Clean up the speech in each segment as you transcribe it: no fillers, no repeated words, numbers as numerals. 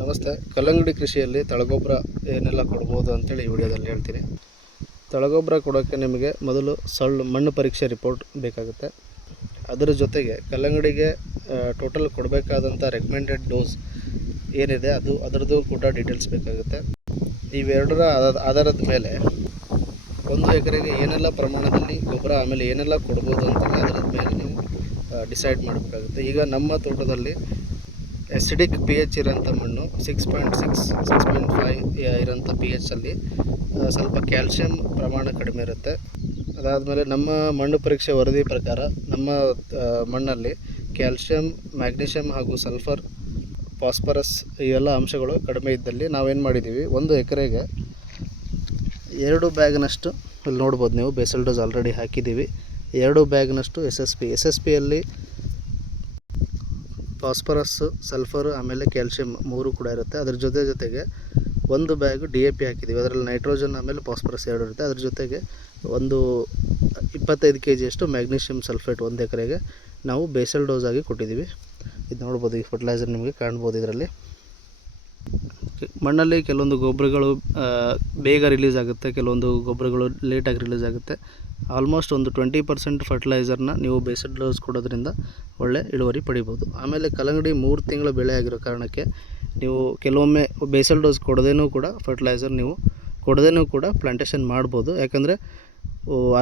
ನಮಸ್ತೆ. ಕಲ್ಲಂಗಡಿ ಕೃಷಿಯಲ್ಲಿ ತಳಗೊಬ್ಬರ ಏನೆಲ್ಲ ಕೊಡ್ಬೋದು ಅಂತೇಳಿ ಈ ವಿಡಿಯೋದಲ್ಲಿ ಹೇಳ್ತೀನಿ. ತಳಗೊಬ್ಬರ ಕೊಡೋಕ್ಕೆ ನಿಮಗೆ ಮೊದಲು ಮಣ್ಣು ಪರೀಕ್ಷೆ ರಿಪೋರ್ಟ್ ಬೇಕಾಗುತ್ತೆ. ಅದರ ಜೊತೆಗೆ ಕಲ್ಲಂಗಡಿಗೆ ಟೋಟಲ್ ಕೊಡಬೇಕಾದಂಥ ರೆಕಮೆಂಡೆಡ್ ಡೋಸ್ ಏನಿದೆ ಅದರದ್ದು ಕೂಡ ಡೀಟೇಲ್ಸ್ ಬೇಕಾಗುತ್ತೆ. ಇವೆರಡರ ಆಧಾರದ ಮೇಲೆ 1 ಎಕರೆಗೆ ಏನೆಲ್ಲ ಪ್ರಮಾಣದಲ್ಲಿ ಗೊಬ್ಬರ ಆಮೇಲೆ ಏನೆಲ್ಲ ಕೊಡ್ಬೋದು ಅಂತೇಳಿ ಅದರ ಮೇಲೆ ನೀವು ಡಿಸೈಡ್ ಮಾಡಬೇಕಾಗುತ್ತೆ. ಈಗ ನಮ್ಮ ತೋಟದಲ್ಲಿ ಎಸಿಡಿಕ್ ಪಿ ಎಚ್ ಇರೋಂಥ ಮಣ್ಣು 6.6 6.5 ಇರೋಂಥ ಪಿ ಎಚ್ಚಲ್ಲಿ ಸ್ವಲ್ಪ ಕ್ಯಾಲ್ಶಿಯಂ ಪ್ರಮಾಣ ಕಡಿಮೆ ಇರುತ್ತೆ. ಅದಾದಮೇಲೆ ನಮ್ಮ ಮಣ್ಣು ಪರೀಕ್ಷೆ ವರದಿ ಪ್ರಕಾರ ನಮ್ಮ ಮಣ್ಣಲ್ಲಿ ಕ್ಯಾಲ್ಶಿಯಂ, ಮ್ಯಾಗ್ನೀಷಿಯಂ ಹಾಗೂ ಸಲ್ಫರ್, ಫಾಸ್ಫರಸ್ ಇವೆಲ್ಲ ಅಂಶಗಳು ಕಡಿಮೆ ಇದ್ದಲ್ಲಿ ನಾವೇನು ಮಾಡಿದ್ದೀವಿ, 1 ಎಕರೆಗೆ 2 ಬ್ಯಾಗ್ನಷ್ಟು ಇಲ್ಲಿ ನೋಡ್ಬೋದು ನೀವು ಬೇಸಲ್ ಡೋಸ್ ಆಲ್ರೆಡಿ ಹಾಕಿದ್ದೀವಿ. 2 ಬ್ಯಾಗ್ನಷ್ಟು ಎಸ್ ಎಸ್ ಪಿಯಲ್ಲಿ ಫಾಸ್ಫರಸ್ಸು, ಸಲ್ಫರು ಆಮೇಲೆ ಕ್ಯಾಲ್ಶಿಯಂ 3 ಕೂಡ ಇರುತ್ತೆ. ಅದ್ರ ಜೊತೆಗೆ 1 ಬ್ಯಾಗು DAP ಹಾಕಿದ್ದೀವಿ. ಅದರಲ್ಲಿ ನೈಟ್ರೋಜನ್ ಆಮೇಲೆ ಫಾಸ್ಫರಸ್ 2 ಇರುತ್ತೆ. ಅದ್ರ ಜೊತೆಗೆ ಒಂದು 25 kg ಮ್ಯಾಗ್ನೀಷಿಯಂ ಸಲ್ಫೇಟ್ 1 ಎಕರೆಗೆ ನಾವು ಬೇಸಲ್ ಡೋಸ್ ಆಗಿ ಕೊಟ್ಟಿದ್ದೀವಿ. ಇದು ನೋಡ್ಬೋದು, ಈ ಫರ್ಟಿಲೈಸರ್ ನಿಮಗೆ ಕಾಣ್ಬೋದು. ಇದರಲ್ಲಿ ಮಣ್ಣಲ್ಲಿ ಕೆಲವೊಂದು ಗೊಬ್ಬರಗಳು ಬೇಗ ರಿಲೀಸ್ ಆಗುತ್ತೆ, ಕೆಲವೊಂದು ಗೊಬ್ಬರಗಳು ಲೇಟಾಗಿ ರಿಲೀಸ್ ಆಗುತ್ತೆ. ಆಲ್ಮೋಸ್ಟ್ ಒಂದು 20% ಫರ್ಟಿಲೈಸರ್ನ ನೀವು ಬೇಸಲ್ ಡೋಸ್ ಕೊಡೋದ್ರಿಂದ ಒಳ್ಳೆ ಇಳುವರಿ ಪಡಿಬೋದು. ಆಮೇಲೆ ಕಲ್ಲಂಗಡಿ 3 ತಿಂಗಳ ಬೆಳೆ ಆಗಿರೋ ಕಾರಣಕ್ಕೆ ನೀವು ಕೆಲವೊಮ್ಮೆ ಬೇಸಲ್ ಡೋಸ್ ಕೊಡದೇನೂ ಕೂಡ ಫರ್ಟಿಲೈಸರ್ ನೀವು ಕೊಡದೇನೂ ಕೂಡ ಪ್ಲಾಂಟೇಷನ್ ಮಾಡ್ಬೋದು. ಯಾಕಂದರೆ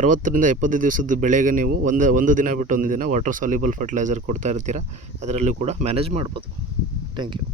60ರಿಂದ 70 ದಿವಸದ ಬೆಳೆಗೆ ನೀವು ಒಂದು ದಿನ ಬಿಟ್ಟು ಒಂದು ದಿನ ವಾಟರ್ ಸಾಲ್ಯುಬಲ್ ಫರ್ಟಿಲೈಸರ್ ಕೊಡ್ತಾ ಇರ್ತೀರ. ಅದರಲ್ಲೂ ಕೂಡ ಮ್ಯಾನೇಜ್ ಮಾಡ್ಬೋದು. Thank you.